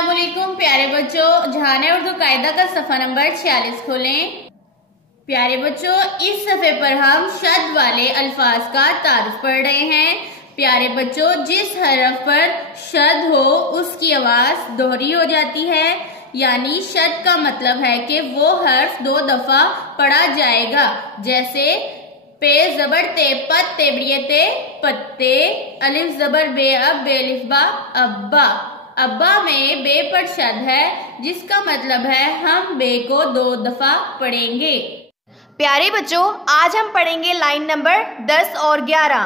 अस्सलामुअलैकुम प्यारे बच्चों, जहाने उर्दू कायदा का सफा नंबर 46 खोलें। प्यारे बच्चों, इस सफे पर हम शद वाले अल्फाज का तारुफ पढ़ रहे हैं। प्यारे बच्चों, जिस हरफ पर शद हो उसकी आवाज दोहरी हो जाती है, यानी शद का मतलब है कि वो हर्फ 2 दफा पढ़ा जाएगा। जैसे पे जबर ते पत तेबड़िए ते पत्ते, अलिफ जबर बे अब बेलिफ बा अब्बा। अब्बा में बे पर शद है, जिसका मतलब है हम बे को 2 दफा पढ़ेंगे। प्यारे बच्चों, आज हम पढ़ेंगे लाइन नंबर 10 और 11।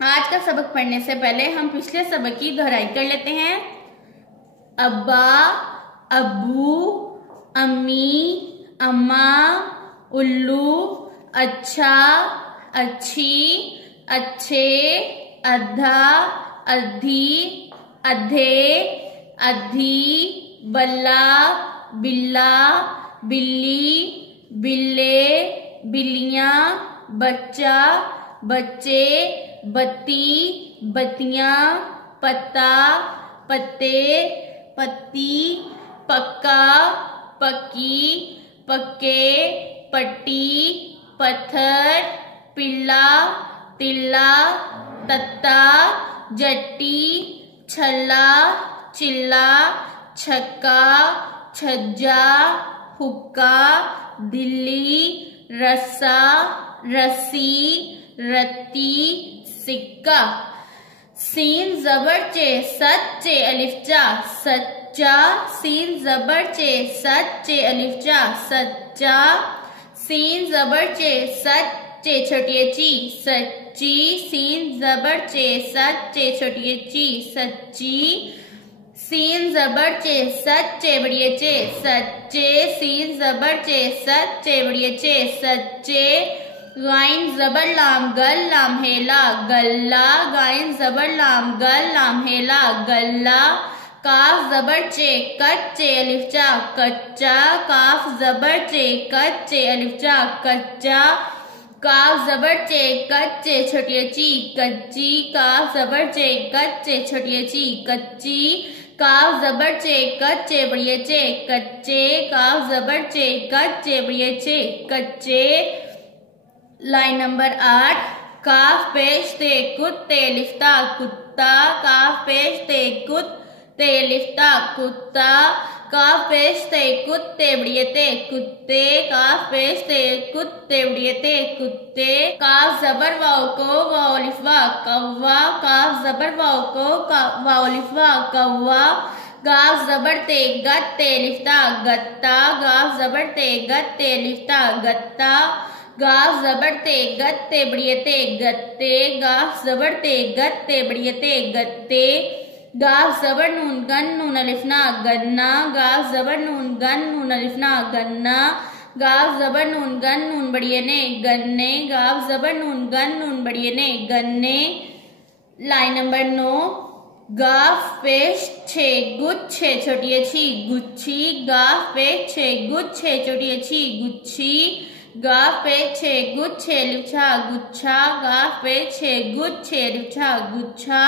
आज का सबक पढ़ने से पहले हम पिछले सबक की दोहराई कर लेते हैं। अब्बा, अब्बू, अम्मी, अम्मा, उल्लू, अच्छा, अच्छी, अच्छे, अद्धा, अद्धी, अधे, अद्धी, बल्ला, बिल्ला, बिल्ली, बिल्ले, बिल्लियां, बच्चा, बच्चे, बत्ती, बत्तियां, पत्ता, पत्ते, पत्ती, पक्का, पक्की, पक्के, पट्टी, पत्थर, पिल्ला, तिल्ला, तत्ता, जट्टी, छल्ला, चिल्ला, छक्का, छज्जा, हुक्का, दिल्ली, रस्सा, रस्सी, रत्ती, सिक्का। सीन जबर चे सच्चे अलिफ चा सच्चा, सीन जबर चे सच्चे अलिफ चा सच्चा, सीन जबर चे सच्चे छोटिए ची सच्ची, सीन जबर चे सच्चे छोटिए ची सच्ची, सीन जबर चे सच्चे बड़िए चे सच्चे, सीन जबर चे सच्चे बड़िए चे सच्चे, गाइन जबर लाम गल लाम हेला गल्ला, गाइन जबर लाम गल लाम हेला गल्ला, काफ जबर चे कच्चे अलिफ चा कच्चा, काफ जबर चे कच्चे अलिफ चा कच्चा, काफ जबर चे कच्चे छोटिए ची कच्ची, काफ जबर चे कच्चे छोटिए ची कच्ची, काफ जबर चे कच्चे बड़िए चे कच्चे, काफ जबर चे कच्चे बड़िए चे कच्चे। Line number 8। काफ पेश ते कुत्ते लिफ्ता कुत्ता, काफ पेश ते कुत्ते लिफ्ता कुत्ता, काफ पेश ते कुत्ते बड़िए ते कुत्ते, काफ पेश ते कुत्ते बड़िए ते कुत्ते, काफ जबर वाओ को वाओ लिफवा कौवा, काफ जबर वाओ को वाओ लिफवा कौवा, गाफ जबर ते गत्ते लिफ्ता गत्ता, गाफ जबर ते गत्ते लिफ्ता गत्ता, गाफ जबर ते गत्ते बड़िए ते गत्ते, गाफ जबर ते गत्ते बड़िए ते गत्ते, गाफ जबर नून गन नून अलिफना गन्ना, गाफ जबर नून गन नून अलिफना गन्ना, गाफ जबर नून गन नून बड़िए ने गन्ने, गाफ जबर नून गन नून बड़िए ने गन्ने। Line number 9। गाफ पेश छे गुच्छे छोटिए छी गुच्छी, गाफ पेश छे गुच्छे छोटिए छी गुच्छी, गाफ पे छे गुच्छे लिच्छा गुच्छा, गाफ पे छे गुच्छे लिच्छा गुच्छा,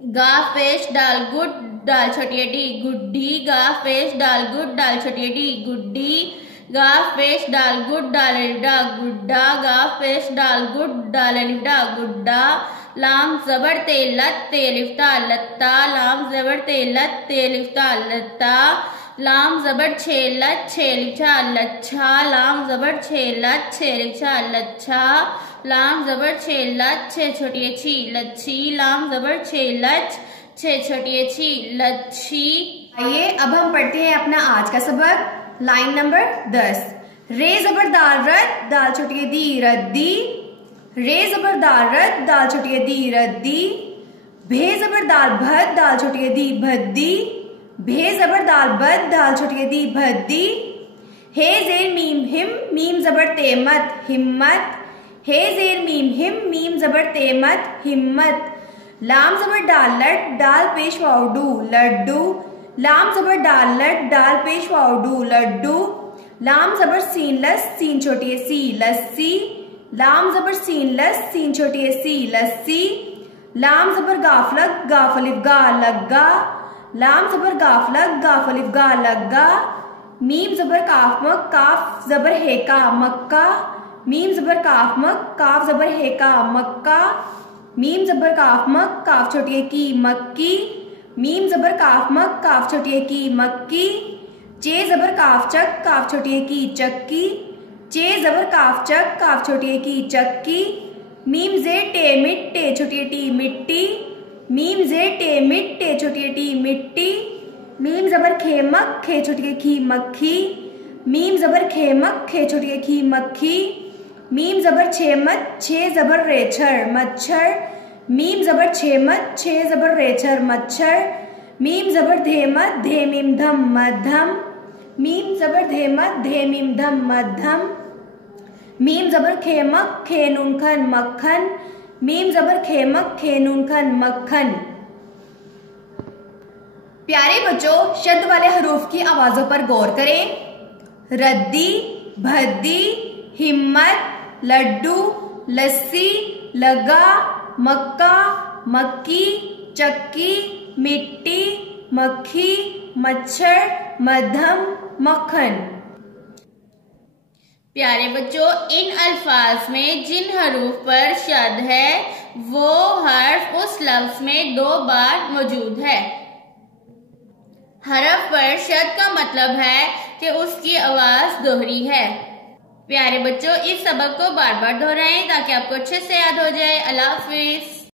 गाफ पेश डाल गुड डाल छोटिए डी गुड्डी, गाफ पेश डाल गुड डाल छोटिए डी गुड्डी, गाफ पेश डाल गुड डाल लिडा गुड्डा, गाफ पेश डाल गुड डाल लिडा गुड्डा, लाम जबर ते लत ते लिफ्ता लत्ता, लाम जबर ते लत ते लिफ्ता लत्ता, लाम जबर छे लच छे लिच्छा लच्छा, लाम जबर छे लच छे लिच्छा लच्छा, लाम जबर छे लच छे छोटिए छी लच्छी, लाम जबर छे लच छे छोटिए छी लच्छी। आइए अब हम पढ़ते हैं अपना आज का सबक। Line number 10। रे जबर दाल रद दाल छोटिए दी रद्दी, रे जबर दाल रद दाल छोटिए दी रद्दी, भे जबर दाल भद दाल छोटिए दी भद्दी, भे जबर दाल बद दाल छोटिए दी भद्दी, हे जेर मीम हिम मीम जबर तेमत हिम्मत, हे जेर मीम हिम मीम जबर तेमत हिम्मत, लाम जबर डाल लट डाल पेश वाउडू लड्डू, लाम जबर डाल लट डाल पेश वाउडू लड्डू, लाम जबर सीन लस सीन छोटिए सी लस्सी, लाम जबर सीन लस सीन छोटिए सी लस्सी, लाम जबर गाफलक गाफलिफ गा लग्गा, लाम ज़बर गाफलक गाफ अलिफ गा लग्गा, मीम ज़बर काफ मक काफ ज़बर हेका मक्का, मीम ज़बर काफ मक काफ ज़बर हेका मक्का, मीम ज़बर काफ मक काफ छोटी की मक्की, मीम ज़बर काफ मक काफ छोटी की मक्की, चे ज़बर काफ चक काफ छोटी की चक्की, चे ज़बर काफ चक काफ छोटी की चक्की, मीम जे टे मिट टे छोटी टी मिट्टी, मीम जे टे मिट टे छोटी टी मिट्टी, मीम ज़बर खेमक खे छोटी की मक्खी, मीम ज़बर खेमक खे छोटी की मक्खी, मीम ज़बर छेमत छे ज़बर रेछर मच्छर, मीम ज़बर छेमत छे ज़बर रेछर मच्छर, मीम ज़बर धेमत धे मीम धम मध्यम, मीम ज़बर धेमत धे मीम धम मध्यम, मीम ज़बर खेमक खे नून खन मक्खन, मीम ज़बर खेमक खे नून खन मक्खन। प्यारे बच्चों, शब्द वाले हरूफ की आवाजों पर गौर करें। रद्दी, भद्दी, हिम्मत, लड्डू, लस्सी, लगा, मक्का, मक्की, चक्की, मिट्टी, मक्खी, मच्छर, मध्यम, मक्खन। प्यारे बच्चों, इन अल्फाज में जिन हरूफ पर शद है वो हर्फ उस लफ्ज में 2 बार मौजूद है। हरफ पर शद का मतलब है कि उसकी आवाज दोहरी है। प्यारे बच्चों, इस सबक को बार बार दोहराएं ताकि आपको अच्छे से याद हो जाए। अल्लाह हाफिज।